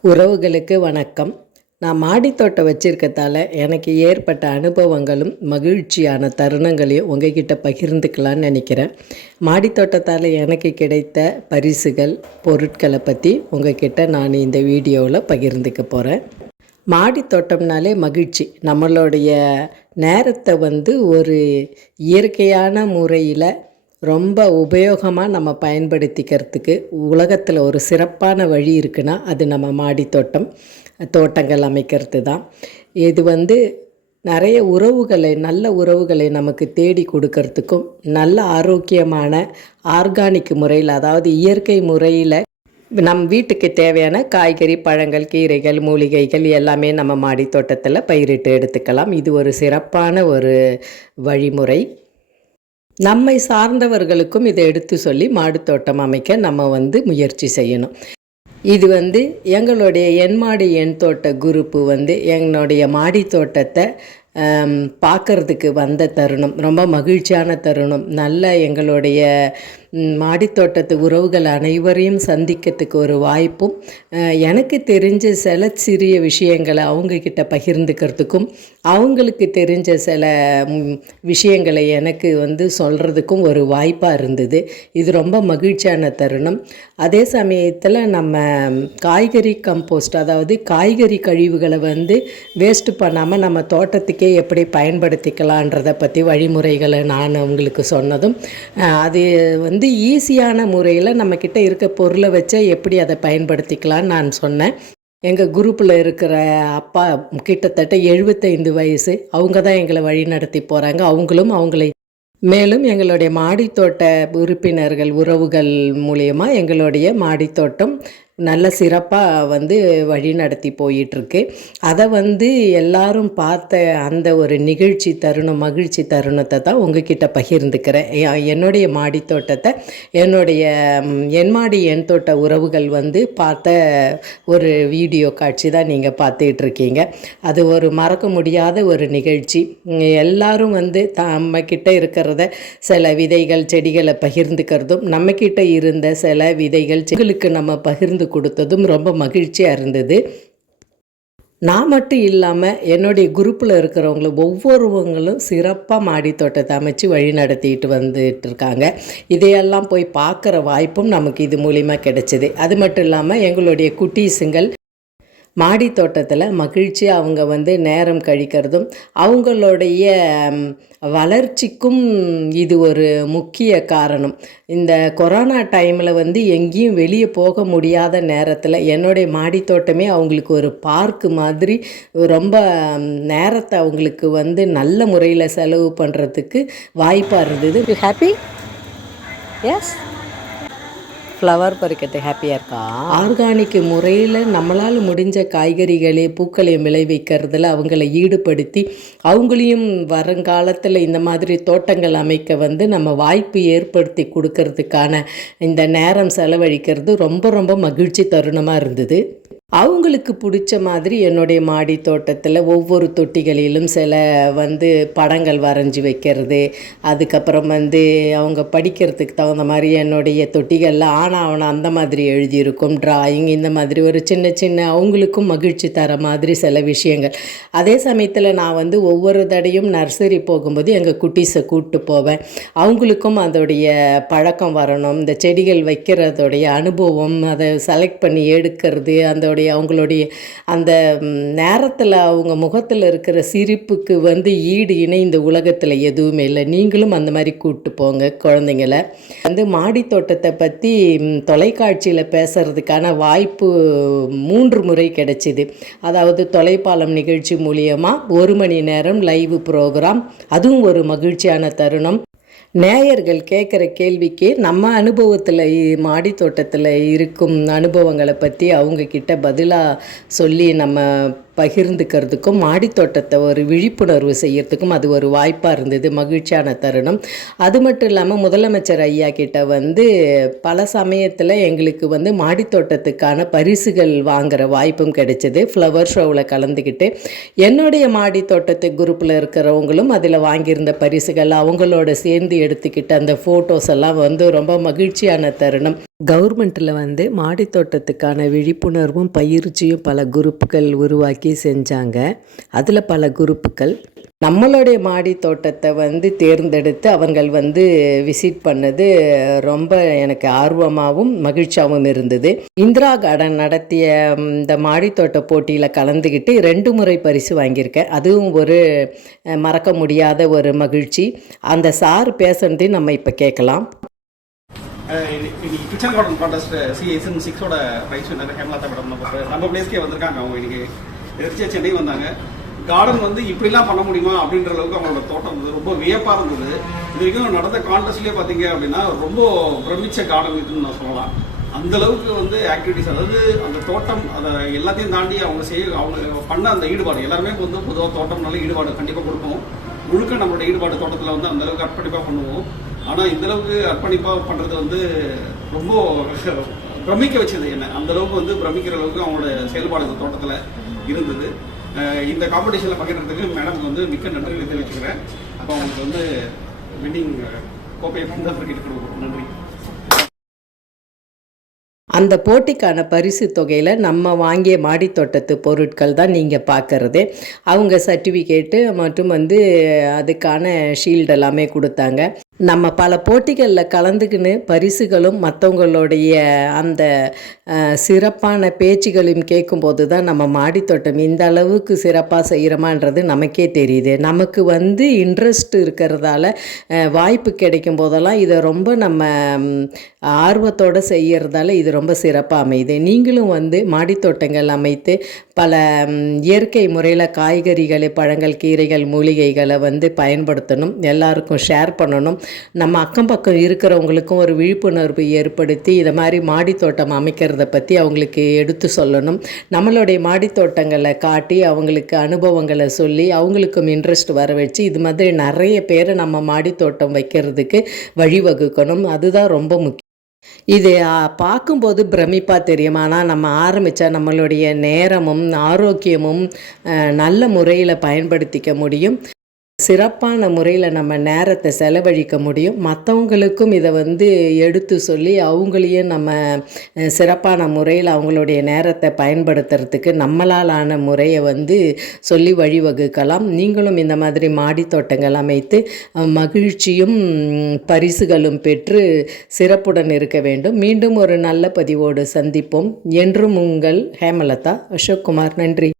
உறவுகளுக்கு வணக்கம். நான் மாடித்தோட்டம் வச்சுருக்கதால எனக்கு ஏற்பட்ட அனுபவங்களும் மகிழ்ச்சியான தருணங்களையும் உங்ககிட்ட பகிர்ந்துக்கலான்னு நினைக்கிறேன். மாடித்தோட்டத்தால் எனக்கு கிடைத்த பரிசுகள் பொருட்களை பற்றி உங்ககிட்ட நான் இந்த வீடியோவில் பகிர்ந்துக்க போகிறேன் மாடித்தோட்டம்னாலே மகிழ்ச்சி. நம்மளுடைய நேரத்தை வந்து ஒரு இயற்கையான முறையில் ரொம்ப உபயோகமாக நம்ம பயன்படுத்திக்கிறதுக்கு உலகத்தில் ஒரு சிறப்பான வழி இருக்குன்னா அது நம்ம மாடித்தோட்டம் தோட்டங்கள் அமைக்கிறது தான் இது வந்து நிறைய உறவுகளை நல்ல உறவுகளை நமக்கு தேடி கொடுக்கறதுக்கும் நல்ல ஆரோக்கியமான ஆர்கானிக் முறையில் அதாவது இயற்கை முறையில் நம் வீட்டுக்கு தேவையான காய்கறி பழங்கள் கீரைகள் மூலிகைகள் எல்லாமே நம்ம மாடி தோட்டத்தில் பயிரிட்டு எடுத்துக்கலாம். இது ஒரு சிறப்பான ஒரு வழிமுறை. நம்மை சார்ந்தவர்களுக்கும் இதை எடுத்து சொல்லி மாடித்தோட்டம் அமைக்க நம்ம வந்து முயற்சி செய்யணும். இது வந்து எங்களுடைய என் மாடி என் தோட்ட குரூப்பு வந்து என்னுடைய மாடி தோட்டத்தை பார்க்கறதுக்கு வந்த தருணம். ரொம்ப மகிழ்ச்சியான தருணம். நல்ல எங்களுடைய மாடித்தோட்டத்து உறவுகள் அனைவரையும் சந்திக்கிறதுக்கு ஒரு வாய்ப்பும் எனக்கு தெரிஞ்ச சில சிறிய விஷயங்களை அவங்கக்கிட்ட பகிர்ந்துக்கிறதுக்கும் அவங்களுக்கு தெரிஞ்ச சில விஷயங்களை எனக்கு வந்து சொல்கிறதுக்கும் ஒரு வாய்ப்பாக இருந்தது. இது ரொம்ப மகிழ்ச்சியான தருணம். அதே சமயத்தில் நம்ம காய்கறி கம்போஸ்ட் அதாவது காய்கறி கழிவுகளை வந்து வேஸ்ட் பண்ணாமல் நம்ம தோட்டத்துக்கே எப்படி பயன்படுத்திக்கலான்றதை பற்றி வழிமுறைகளை நான் உங்களுக்கு சொன்னதும் அது வந்து வந்து ஈஸியான முறையில் நம்மக்கிட்ட இருக்க பொருளை வச்சு எப்படி அதை பயன்படுத்திக்கலாம்னு நான் சொன்னேன். எங்கள் குரூப்பில் இருக்கிற அப்பா கிட்டத்தட்ட எழுபத்தைந்து வயசு. அவங்க தான் எங்களை வழி நடத்தி போகிறாங்க அவங்களும் அவங்களை மேலும் எங்களுடைய மாடித்தோட்ட உறுப்பினர்கள் உறவுகள் மூலியமாக எங்களுடைய மாடித்தோட்டம் நல்ல சிறப்பாக வந்து வழி நடத்தி போயிட்டுருக்கு. அதை வந்து எல்லாரும் பார்த்த அந்த ஒரு நிகழ்ச்சி தருணம் மகிழ்ச்சி தருணத்தை தான் உங்ககிட்ட பகிர்ந்துக்கிறேன். என்னுடைய மாடித்தோட்டத்தை என்னுடைய என் மாடி என் தோட்ட உறவுகள் வந்து பார்த்த ஒரு வீடியோ காட்சி தான் நீங்கள் பார்த்துக்கிட்டு இருக்கீங்க அது ஒரு மறக்க முடியாத ஒரு நிகழ்ச்சி. எல்லாரும் வந்து நம்மக்கிட்ட இருக்கிறத சில விதைகள் செடிகளை பகிர்ந்துக்கிறதும் நம்மக்கிட்ட இருந்த சில விதைகள் செடிகளுக்கு நம்ம பகிர்ந்து கொடுத்ததும் ரொம்ப மகிழ்ச்சியாக இருந்தது. நான் மட்டும் இல்லாமல் என்னுடைய குரூப்பில் இருக்கிறவங்களும் ஒவ்வொருவங்களும் சிறப்பாக மாடி தோட்டத்தை அமைச்சு வழி நடத்திட்டு வந்துட்டு இருக்காங்க. இதையெல்லாம் போய் பார்க்குற வாய்ப்பும் நமக்கு இது மூலிமா கிடைச்சிது. அது மட்டும் இல்லாமல் எங்களுடைய குட்டீஸுங்கள் மாடி தோட்டத்தில் மகிழ்ச்சியாக அவங்க வந்து நேரம் கழிக்கிறதும் அவங்களுடைய வளர்ச்சிக்கும் இது ஒரு முக்கிய காரணம். இந்த கொரோனா டைமில் வந்து எங்கேயும் வெளியே போக முடியாத நேரத்தில் என்னுடைய மாடித்தோட்டமே அவங்களுக்கு ஒரு பார்க்கு மாதிரி ரொம்ப நேரத்தை அவங்களுக்கு வந்து நல்ல முறையில் செலவு பண்ணுறதுக்கு வாய்ப்பாக இருந்தது. ஹாப்பி எஸ் ஃப்ளவர் பறிக்கிறது ஹாப்பியாக இருக்கா? ஆர்கானிக் முறையில் நம்மளால் முடிஞ்ச காய்கறிகளே பூக்களை விளைவிக்கிறதுல அவங்கள ஈடுபடுத்தி அவங்களையும் வருங்காலத்தில் இந்த மாதிரி தோட்டங்கள் அமைக்க வந்து நம்ம வாய்ப்பு ஏற்படுத்தி கொடுக்கறதுக்கான இந்த நேரம் செலவழிக்கிறது ரொம்ப ரொம்ப மகிழ்ச்சி தருணமாக இருந்தது. அவங்களுக்கு பிடிச்ச மாதிரி என்னுடைய மாடி தோட்டத்தில் ஒவ்வொரு தொட்டிகளிலும் சில வந்து படங்கள் வரைஞ்சி வைக்கிறது. அதுக்கப்புறம் வந்து அவங்க படிக்கிறதுக்கு தகுந்த மாதிரி என்னுடைய தொட்டிகளில் ஆனாவனம் அந்த மாதிரி எழுதியிருக்கும் ட்ராயிங் இந்த மாதிரி ஒரு சின்ன சின்ன அவங்களுக்கும் மகிழ்ச்சி தர மாதிரி சில விஷயங்கள். அதே சமயத்தில் நான் வந்து ஒவ்வொரு தடையும் நர்சரி போகும்போது எங்கள் குட்டீஸை கூப்பிட்டு போவேன். அவங்களுக்கும் அதோடைய பழக்கம் வரணும். இந்த செடிகள் வைக்கிறதோடைய அனுபவம் அதை செலக்ட் பண்ணி எடுக்கிறது அதோடைய அவங்களுடைய அவங்களுடைய அந்த நேரத்தில் அவங்க முகத்தில் இருக்கிற சிரிப்புக்கு வந்து ஈடு இணை இந்த உலகத்தில் எதுவுமே இல்லை. நீங்களும் அந்த மாதிரி கூப்பிட்டு போங்க குழந்தைங்கள. வந்து மாடி தோட்டத்தை பற்றி தொலைக்காட்சியில் பேசுகிறதுக்கான வாய்ப்பு மூன்று முறை கிடைச்சிது. அதாவது தொலைப்பாலம் நிகழ்ச்சி மூலியமாக ஒரு மணி நேரம் லைவ் ப்ரோக்ராம். அதுவும் ஒரு மகிழ்ச்சியான தருணம். நேயர்கள் கேட்குற கேள்விக்கு நம்ம அனுபவத்தில் மாடி தோட்டத்தில் இருக்கும் அனுபவங்களை பற்றி அவங்கக்கிட்ட பதிலாக சொல்லி நம்ம பகிர்ந்துக்கிறதுக்கும் மாடித்தோட்டத்தை ஒரு விழிப்புணர்வு செய்யறதுக்கும் அது ஒரு வாய்ப்பாக இருந்தது மகிழ்ச்சியான தருணம். அது மட்டும் இல்லாமல் முதலமைச்சர் ஐயா கிட்ட வந்து பல சமயத்தில் எங்களுக்கு வந்து மாடித்தோட்டத்துக்கான பரிசுகள் வாங்குகிற வாய்ப்பும் கிடைச்சது. ஃப்ளவர் ஷோவில் கலந்துக்கிட்டு என்னுடைய மாடித்தோட்டத்து குரூப்பில் இருக்கிறவங்களும் அதில் வாங்கியிருந்த பரிசுகள் அவங்களோட சேர்ந்து எடுத்துக்கிட்ட அந்த ஃபோட்டோஸ் எல்லாம் வந்து ரொம்ப மகிழ்ச்சியான தருணம். கவர்மெண்ட்டில் வந்து மாடித் தோட்டத்துக்கான விழிப்புணர்வும் பயிற்சியும் பல குரூப்புகள் உருவாக்கி செஞ்சாங்க. அதில் பல குரூப்புகள் நம்மளுடைய மாடி தோட்டத்தை வந்து தேர்ந்தெடுத்து அவங்கள் வந்து விசிட் பண்ணது ரொம்ப எனக்கு ஆர்வமாகவும் மகிழ்ச்சியாகவும் இருந்தது. இந்திரா கார்டன் நடத்திய இந்த மாடித்தோட்ட போட்டியில் கலந்துக்கிட்டு ரெண்டு முறை பரிசு வாங்கியிருக்கேன். அதுவும் ஒரு மறக்க முடியாத ஒரு மகிழ்ச்சி. அந்த சார் பேசுனதையும் நம்ம இப்போ கேட்கலாம். இன்னைக்கு கிச்சன் கார்டன் கான்டெஸ்ட் சீசன் சிக்ஸோட ப்ரைஸ் வின்னர் ஹேமலதா மேடம் நம்ம நம்ம பிளேஸ்க்கே வந்திருக்காங்க அவங்க இன்னைக்கு எதிர்த்தியா சென்னை வந்தாங்க கார்டன் வந்து இப்படிலாம் பண்ண முடியுமா அப்படின்ற அளவுக்கு அவங்களோட தோட்டம் வந்து ரொம்ப வியப்பாக இருந்தது. இது வரைக்கும் நடந்த கான்டெஸ்ட்லேயே பார்த்தீங்க அப்படின்னா ரொம்ப பிரமிச்ச கார்டன் இதுன்னு நான் சொல்லலாம். அந்த அளவுக்கு வந்து ஆக்டிவிட்டிஸ் அதாவது அந்த தோட்டம் அதை எல்லாத்தையும் தாண்டி அவங்க செய்ய அவங்க பண்ண அந்த ஈடுபாடு எல்லாருமே வந்து பொதுவாக தோட்டம்னால ஈடுபாடு கண்டிப்பாக கொடுப்போம். முழுக்க நம்மளோட ஈடுபாடு தோட்டத்தில் வந்து அந்த அளவுக்கு அர்ப்பணிப்பாக பண்ணுவோம். ஆனால் இந்த அளவுக்கு அர்ப்பணிப்பாக பண்ணுறது வந்து ரொம்ப பிரமிக்க வச்சது என்ன? அந்த அளவுக்கு வந்து பிரமிக்கிற அளவுக்கு அவங்களோட செயல்பாடு இந்த தோட்டத்தில் இருந்தது. இந்த காம்படிஷனில் பகிர்றதுக்கு மேடம்க்கு வந்து மிக்க நன்றிகளை தெரிவிச்சுக்கிறேன். அப்போ அவங்களுக்கு வந்து வின்னிங் கோப்பையை தான் கொடுக்குறோம் நன்றி. அந்த போட்டிக்கான பரிசு தொகையில் நம்ம வாங்கிய மாடித்தோட்டத்து பொருட்கள் தான் நீங்கள் பார்க்குறது அவங்க சர்டிஃபிகேட்டு மற்றும் வந்து அதுக்கான ஷீல்டு எல்லாமே கொடுத்தாங்க. நம்ம பல போட்டிகளில் கலந்துக்கின்னு பரிசுகளும் மற்றவங்களுடைய அந்த சிறப்பான பேச்சுகளையும் கேட்கும்போது தான் நம்ம மாடித்தோட்டம் இந்த அளவுக்கு சிறப்பாக செய்கிறோமான்றது நமக்கே தெரியுது. நமக்கு வந்து இன்ட்ரெஸ்ட் இருக்கிறதால வாய்ப்பு கிடைக்கும் போதெல்லாம் இதை ரொம்ப நம்ம ஆர்வத்தோடு செய்கிறதால இது ரொம்ப சிறப்பாக அமையுது. நீங்களும் வந்து மாடித்தோட்டங்கள் அமைத்து பல இயற்கை முறையில் காய்கறிகள் பழங்கள் கீரைகள் மூலிகைகளை வந்து பயன்படுத்தணும். எல்லாருக்கும் ஷேர் பண்ணணும். நம்ம அக்கம் பக்கம் இருக்கிறவங்களுக்கும் ஒரு விழிப்புணர்வு ஏற்படுத்தி இதை மாதிரி மாடித்தோட்டம் அமைக்கிறத பற்றி அவங்களுக்கு எடுத்து சொல்லணும். நம்மளுடைய மாடித்தோட்டங்களை காட்டி அவங்களுக்கு அனுபவங்களை சொல்லி அவங்களுக்கும் இன்ட்ரெஸ்ட் வர வச்சு இது மாதிரி நிறைய பேரை நம்ம மாடித்தோட்டம் வைக்கிறதுக்கு வழிவகுக்கணும். அதுதான் ரொம்ப முக்கியம். இது பார்க்கும்போது பிரமிப்பாக தெரியும். ஆனால் நம்ம ஆரம்பித்தா நம்மளுடைய நேரமும் ஆரோக்கியமும் நல்ல முறையில் பயன்படுத்திக்க முடியும். சிறப்பான முறையில் நம்ம நேரத்தை செலவழிக்க முடியும். மற்றவங்களுக்கும் இதை வந்து எடுத்து சொல்லி அவங்களையும் நம்ம சிறப்பான முறையில் அவங்களுடைய நேரத்தை பயன்படுத்துறதுக்கு நம்மளால் ஆன முறையை வந்து சொல்லி வழிவகுக்கலாம். நீங்களும் இந்த மாதிரி மாடி தோட்டங்கள் அமைத்து மகிழ்ச்சியும் பரிசுகளும் பெற்று சிறப்புடன் இருக்க வேண்டும். மீண்டும் ஒரு நல்ல பதிவோடு சந்திப்போம். என்றும் உங்கள் ஹேமலதா அசோக்குமார். நன்றி.